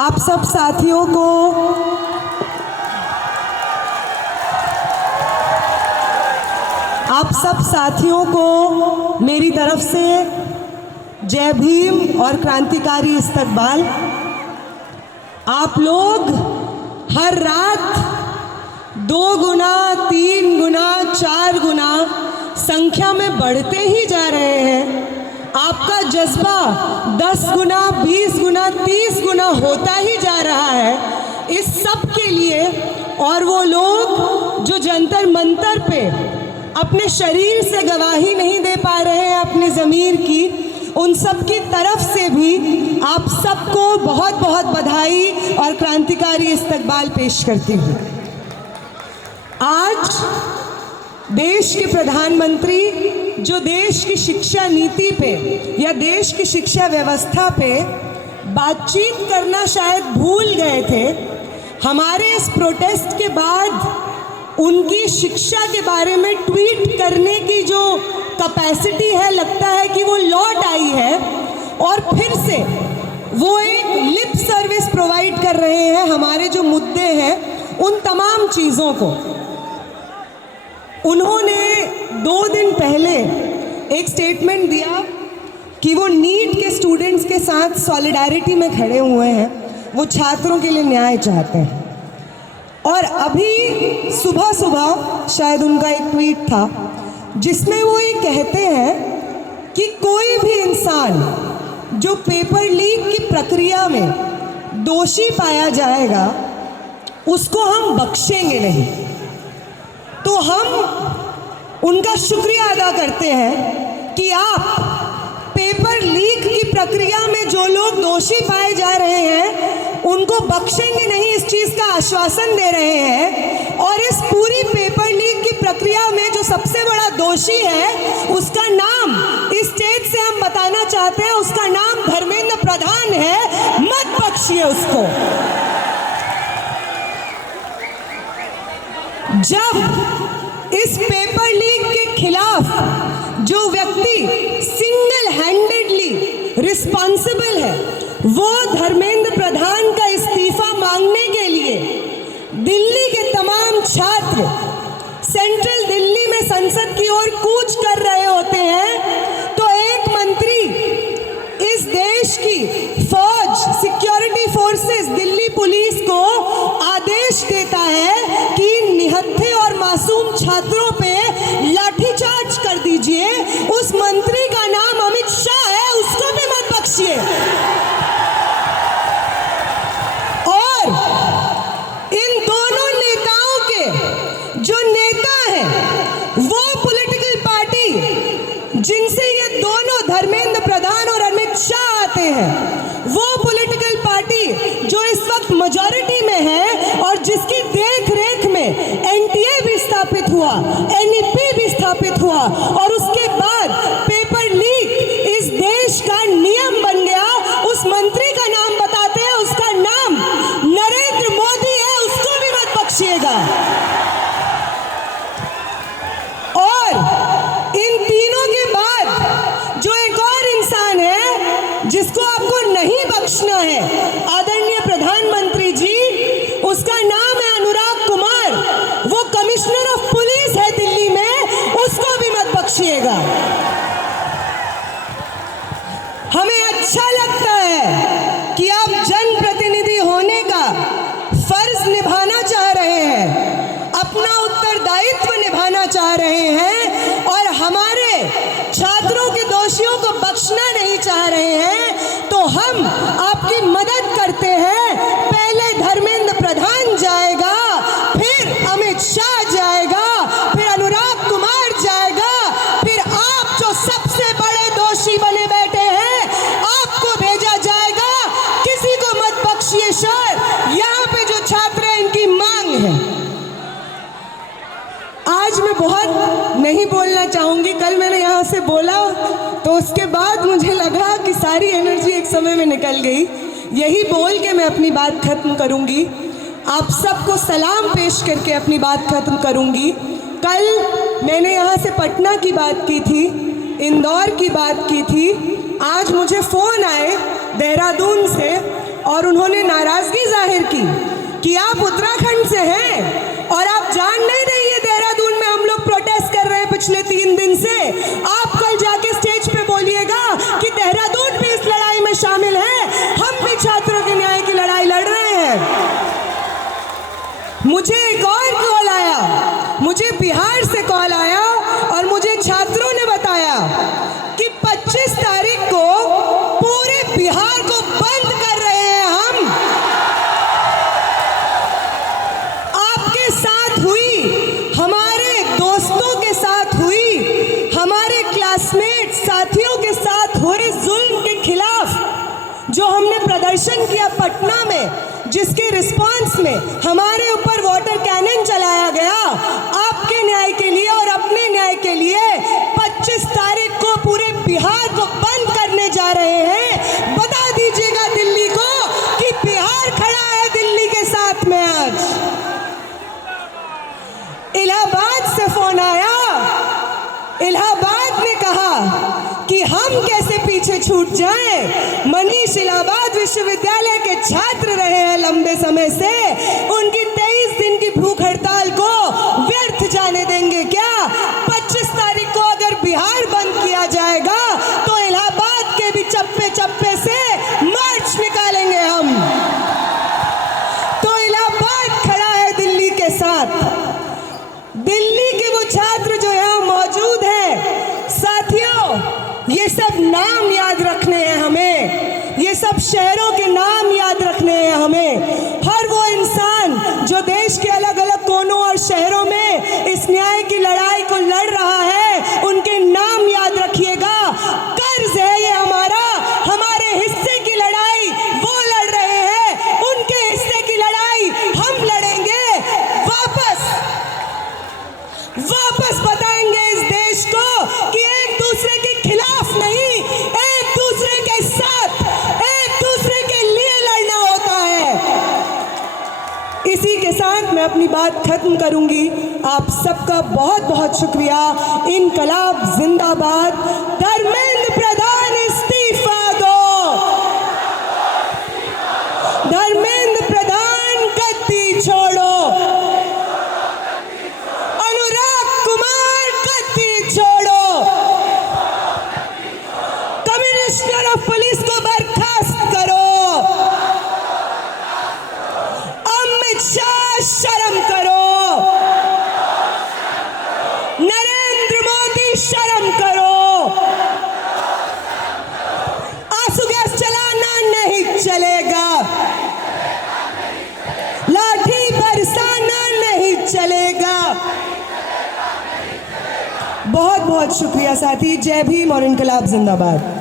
आप सब साथियों को मेरी तरफ से जय भीम और क्रांतिकारी इस्तकबाल। आप लोग हर रात 2 गुना, 3 गुना, 4 गुना संख्या में बढ़ते ही जा रहे हैं। आपका जज्बा 10 गुना, 20 गुना, 30 गुना होता ही जा रहा है। इस सब के लिए और वो लोग जो जंतर मंतर पे अपने शरीर से गवाही नहीं दे पा रहे हैं अपने ज़मीर की, उन सब की तरफ से भी आप सबको बहुत बहुत बधाई और क्रांतिकारी इस्तकबाल पेश करती हूँ। आज देश के प्रधानमंत्री जो देश की शिक्षा नीति पे या देश की शिक्षा व्यवस्था पे बातचीत करना शायद भूल गए थे, हमारे इस प्रोटेस्ट के बाद उनकी शिक्षा के बारे में ट्वीट करने की जो कैपेसिटी है, लगता है कि वो लौट आई है और फिर से वो एक लिप सर्विस प्रोवाइड कर रहे हैं हमारे जो मुद्दे हैं उन तमाम चीज़ों को। उन्होंने 2 दिन पहले एक स्टेटमेंट दिया कि वो नीट के स्टूडेंट्स के साथ सॉलिडारिटी में खड़े हुए हैं, वो छात्रों के लिए न्याय चाहते हैं। और अभी सुबह सुबह शायद उनका एक ट्वीट था जिसमें वो ये कहते हैं कि कोई भी इंसान जो पेपर लीक की प्रक्रिया में दोषी पाया जाएगा उसको हम बख्शेंगे नहीं। तो हम उनका शुक्रिया अदा करते हैं कि आप पेपर लीक की प्रक्रिया में जो लोग दोषी पाए जा रहे हैं उनको बख्शेंगे नहीं, इस चीज़ का आश्वासन दे रहे हैं। और इस पूरी पेपर लीक की प्रक्रिया में जो सबसे बड़ा दोषी है उसका नाम इस स्टेज से हम बताना चाहते हैं, उसका नाम धर्मेंद्र प्रधान है। मत बख्शिए उसको। जब इस पेपर लीक के खिलाफ जो व्यक्ति सिंगल हैंडेडली रिस्पॉन्सिबल है वो धर्मेंद्र प्रधान का इस्तीफा मांगने के लिए दिल्ली के तमाम छात्र सेंट्रल दिल्ली में संसद की ओर कूच कर रहे होते हैं, तो एक मंत्री इस देश की फौज, सिक्योरिटी फोर्सेस, दिल्ली पुलिस को आदेश देता है कि निहत्थे और मासूम छात्रों पे लाठीचार्ज कर दीजिए। उस मंत्री का नाम अमित शाह है, उसको भी मत बख्शिए। और इन दोनों नेताओं के जो नेता हैं वो पॉलिटिकल पार्टी जिनसे ये दोनों धर्मेंद्र प्रधान और अमित शाह आते हैं, वो पॉलिटिकल पार्टी जो इस वक्त मेजॉरिटी में है और जिसकी देख रेख में एनटीए भी स्थापित हुआ, एनईपी भी स्थापित हुआ और उसके बाद पेपर लीक इस देश का नियम बन गया, उस मंत्री का नाम बताते हैं, उसका नाम नरेंद्र मोदी है, उसको भी मत बख्शिएगा। और इन तीनों के बाद जो एक और इंसान है जिसको आपको नहीं बख्शना है, आदरणीय प्रधानमंत्री जी, उसका नाम है अनुराग कुमार। वो कमिश्नर ऑफ पुलिस है दिल्ली में, उसको भी मत बख्शिएगा। हमें अच्छा लगता है कि आप जनप्रतिनिधि होने का फर्ज निभाना चाह रहे हैं, अपना उत्तरदायित्व निभाना चाह रहे हैं और हमारे छात्रों के दोषियों को बख्शना नहीं चाह रहे हैं, तो हम आपकी मदद करते हैं। पहले धर्मेंद्र प्रधान जाएगा, फिर अमित शाह जाएगा, फिर अनुराग कुमार जाएगा, फिर आप जो सबसे बड़े दोषी बने बैठे हैं आपको भेजा जाएगा। किसी को मत बख्शिए सर, यहाँ पे जो छात्र हैं इनकी मांग है। आज मैं बहुत नहीं बोलना चाहूँगी, कल मैंने यहाँ से बोला तो उसके बाद मुझे लगा कि सारी एनर्जी एक समय में निकल गई। यही बोल के मैं अपनी बात खत्म करूँगी, आप सबको सलाम पेश करके अपनी बात खत्म करूँगी। कल मैंने यहाँ से पटना की बात की थी, इंदौर की बात की थी, आज मुझे फ़ोन आए देहरादून से और उन्होंने नाराजगी जाहिर की कि आप उत्तराखंड से हैं और आप जान नहीं रही है देहरादून में हम लोग प्रोटेस्ट कर रहे हैं पिछले 3 दिन से। आप कल जाके स्टेज पे बोलिएगा कि देहरादून भी इस लड़ाई में शामिल है, हम भी छात्रों के न्याय की लड़ाई लड़ रहे हैं। मुझे एक और कॉल आया, मुझे बिहार से कॉल आया और मुझे छात्रों ने बताया कि 25 तारीख को पूरे बिहार को बंद कर रहे हैं हम। आपके साथ हुई, हमारे दोस्तों के साथ हुई, हमारे क्लासमेट साथियों के साथ हुए जुल्म के खिलाफ जो हमने प्रदर्शन किया पटना में, जिसके रिस्पांस में हमारे ऊपर वाटर कैनन चलाया गया, आपके न्याय के लिए और अपने न्याय के लिए 25 तारीख को पूरे बिहार को बंद करने जा रहे हैं। बता दीजिएगा दिल्ली को कि बिहार खड़ा है दिल्ली के साथ में। आज इलाहाबाद से फोन आया, इलाहाबाद ने कहा कि हम कैसे पीछे छूट जाएं। मनीष इलाहाबाद विश्वविद्यालय के छात्र रहे हैं लंबे समय से, उनकी 23 दिन की भूख हड़ताल को व्यर्थ जाने देंगे क्या? 25 तारीख को अगर बिहार बंद किया जाएगा तो इलाहाबाद के भी चप्पे चप्पे से मार्च निकालेंगे हम। तो इलाहाबाद खड़ा है दिल्ली के साथ। दिल्ली के वो छात्र जो यहाँ मौजूद हैं, साथियों, ये सब नाम याद रखने हैं हमें, ये सब शहरों के नाम याद रखने हैं हमें। हर वो इंसान जो देश के अलग अलग कोनों और शहरों में इस न्याय की लड़ाई को लड़ रहा है, उनके नाम याद रखिएगा। कर्ज है ये हमारा, हमारे हिस्से की लड़ाई वो लड़ रहे हैं, उनके हिस्से की लड़ाई हम लड़ेंगे। वापस बताएंगे इस देश को कि एक दूसरे के खिलाफ नहीं, एक दूसरे के साथ, एक दूसरे के लिए लड़ना होता है। इसी के साथ मैं अपनी बात खत्म करूंगी। आप सबका बहुत बहुत शुक्रिया। इनकलाब जिंदाबाद। धर्मेंद्र प्रधान इस्तीफा दो, धर्मेंद्र प्रधान गद्दी छोड़ो, कमिश्नर ऑफ पुलिस को बर्खास्त करो, अमित शाह शर्म करो, नरेंद्र मोदी शर्म करो। आंसू गैस चलाना नहीं चलेगा, लाठी बरसाना नहीं चलेगा। बहुत बहुत शुक्रिया साथी। जय भीम और इनकलाब जिंदाबाद।